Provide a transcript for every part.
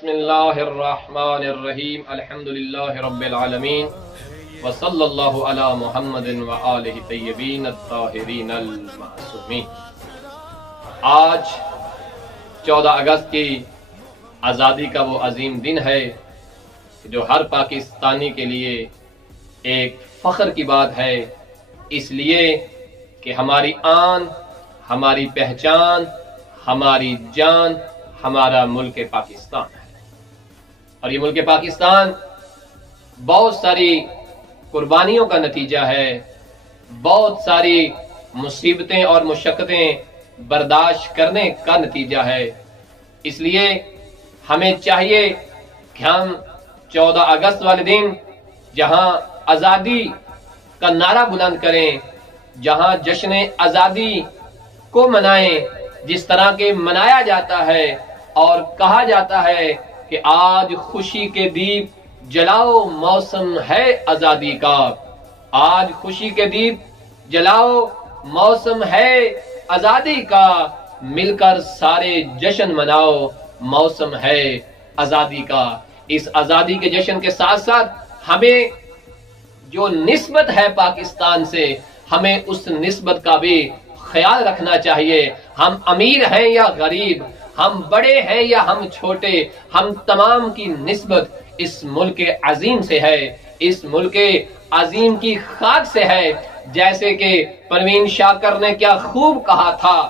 बिस्मिल्लाहिर्रहमानिर्रहीम अल्हम्दुलिल्लाहि रब्बिल आलमीन व सल्लल्लाहु अला मुहम्मदिन व आलिहि तय्यबीन अत्ताहिरीन अल मासूमीन। आज 14 अगस्त की आज़ादी का वो अजीम दिन है जो हर पाकिस्तानी के लिए एक फ़ख्र की बात है, इसलिए कि हमारी आन, हमारी पहचान, हमारी जान, हमारा मुल्क पाकिस्तान है। और ये मुल्क पाकिस्तान बहुत सारी कुर्बानियों का नतीजा है, बहुत सारी मुसीबतें और मुशक्क़तें बर्दाश्त करने का नतीजा है। इसलिए हमें चाहिए कि हम 14 अगस्त वाले दिन जहां आज़ादी का नारा बुलंद करें, जहां जश्न आज़ादी को मनाएं जिस तरह के मनाया जाता है और कहा जाता है कि आज खुशी के दीप जलाओ, मौसम है आज़ादी का। आज खुशी के दीप जलाओ, मौसम है आज़ादी का। मिलकर सारे जश्न मनाओ, मौसम है आज़ादी का। इस आज़ादी के जश्न के साथ साथ हमें जो निस्बत है पाकिस्तान से, हमें उस निस्बत का भी ख्याल रखना चाहिए। हम अमीर हैं या गरीब, हम बड़े हैं या हम छोटे, हम तमाम की निस्बत इस मुल्क अजीम से है, इस मुल्क अजीम की खाक से है। जैसे कि परवीन शाकर ने क्या खूब कहा था,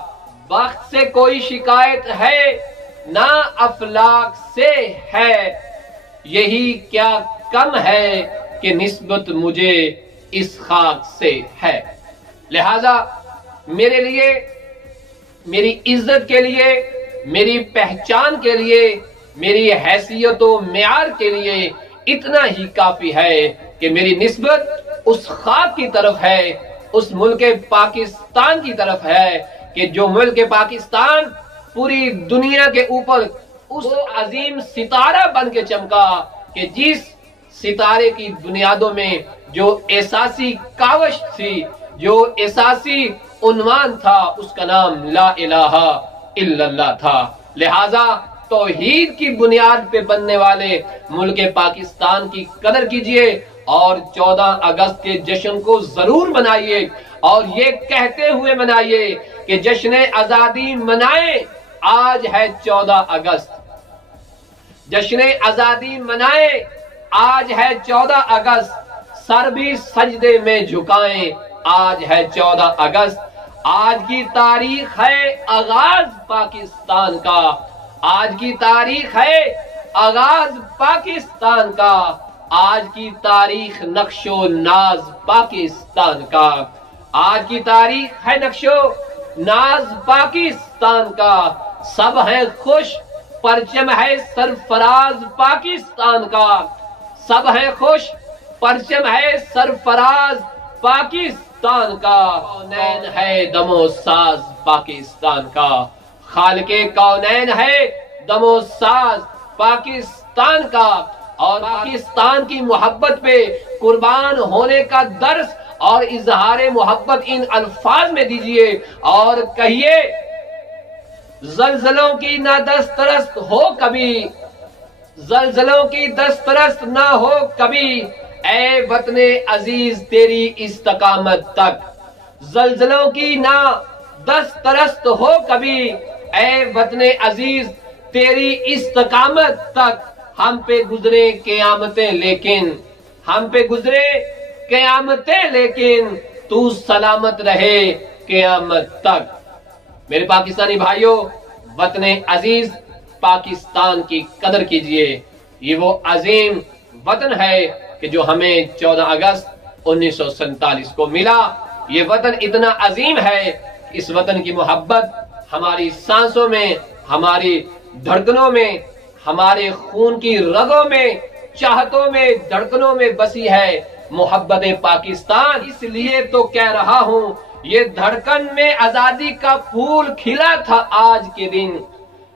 वक्त से कोई शिकायत है ना अफलाक से है, यही क्या कम है कि निस्बत मुझे इस खाक से है। लिहाजा मेरे लिए, मेरी इज्जत के लिए, मेरी पहचान के लिए, मेरी हैसियत व मेयार के लिए इतना ही काफी है कि मेरी निस्बत उस खाक की तरफ है, उस मुल्क पाकिस्तान की तरफ है कि जो मुल्क पाकिस्तान पूरी दुनिया के ऊपर उस अजीम सितारा बन के चमका कि जिस सितारे की बुनियादों में जो एसासी कावश थी, जो एसासी उन्वान था, उसका नाम ला इलाहा इल्लल्लाह था। लिहाजा तौहीद की बुनियाद पे बनने वाले मुल्क पाकिस्तान की कदर कीजिए और 14 अगस्त के जश्न को जरूर मनाइए और ये कहते हुए मनाइए कि जश्न आज़ादी मनाए, आज है 14 अगस्त। जश्न आज़ादी मनाए, आज है 14 अगस्त। सर भी सजदे में झुकाएं, आज है 14 अगस्त। आज की तारीख है आगाज पाकिस्तान का, आज की तारीख है आगाज पाकिस्तान का, आज की तारीख नक्शो नाज पाकिस्तान का, आज की तारीख है नक्शो नाज पाकिस्तान का। सब है खुश, परचम है सरफराज पाकिस्तान का, सब है खुश, परचम है सरफराज पाकिस्तान का। कौनैन है दमो साज पाकिस्तान का, खालिके कौनैन है दमो साज पाकिस्तान का। और पाकिस्तान की मोहब्बत पे कुर्बान होने का दर्स और इजहार मोहब्बत इन अल्फाज में दीजिए और कहिए, जल्जलों की ना दस्तरस्त हो कभी, जल्जलों की दस्तरस्त ना हो कभी, ऐ वतने अजीज तेरी इस्तकामत तक। जल्जलों की ना दस्तरस्त हो कभी, ऐ वतने अजीज तेरी इस्तकामत तक। हम पे गुजरे क़यामतें लेकिन, हम पे गुजरे क़यामतें लेकिन, तू सलामत रहे क़यामत तक। मेरे पाकिस्तानी भाइयों, वतने अजीज पाकिस्तान की कदर कीजिए। ये वो अजीम वतन है कि जो हमें 14 अगस्त 1947 को मिला। ये वतन इतना अजीम है, इस वतन की मोहब्बत हमारी सांसों में, हमारी धड़कनों में, हमारे खून की रगों में, चाहतों में, धड़कनों में बसी है मोहब्बत पाकिस्तान। इसलिए तो कह रहा हूँ, ये धड़कन में आजादी का फूल खिला था आज के दिन,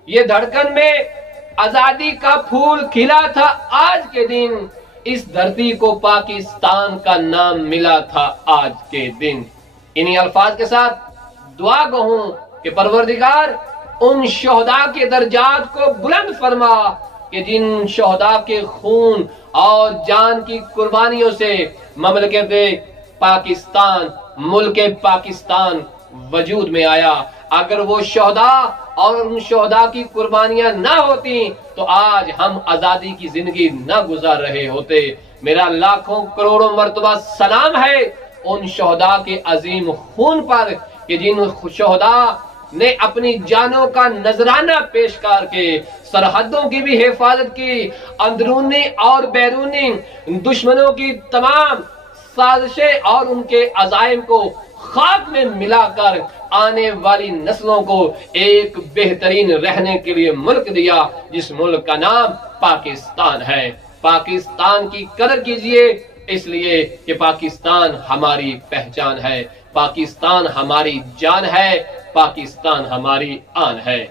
ये धड़कन में आजादी का फूल खिला था आज के दिन। इस धरती को पाकिस्तान का नाम मिला था आज के दिन। इन्हीं अल्फाज के साथ दुआ कहूं कि परवरदिगार उन शोहदा के दर्जात को बुलंद फरमा کہ جن شہداء کے خون اور جان کی قربانیوں سے مملکت پاکستان، ملک پاکستان وجود میں آیا، اگر وہ شہداء اور ان شہداء کی قربانیاں نہ ہوتی تو آج ہم آزادی کی زندگی نہ گزار رہے ہوتے۔ میرا لاکھوں کروڑوں مرتبہ سلام ہے ان شہداء کے عظیم خون پر کہ جن شہداء نے اپنی جانوں کا نذرانہ پیش کر کے سرحدوں کی بھی حفاظت کی، اندرونی اور بیرونی دشمنوں کی تمام سازشیں اور ان کے عزائم کو خاک میں ملا کر آنے والی نسلوں کو ایک بہترین رہنے کے لیے ملک دیا، جس ملک کا نام پاکستان ہے۔ پاکستان کی قدر کیجئے، اس لیے کہ پاکستان ہماری پہچان ہے، پاکستان ہماری جان ہے، پاکستان ہماری آن ہے۔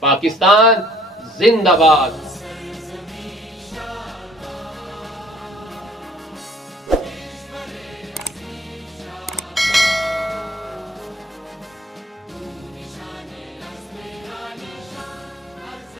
پاکستان زندہ باد۔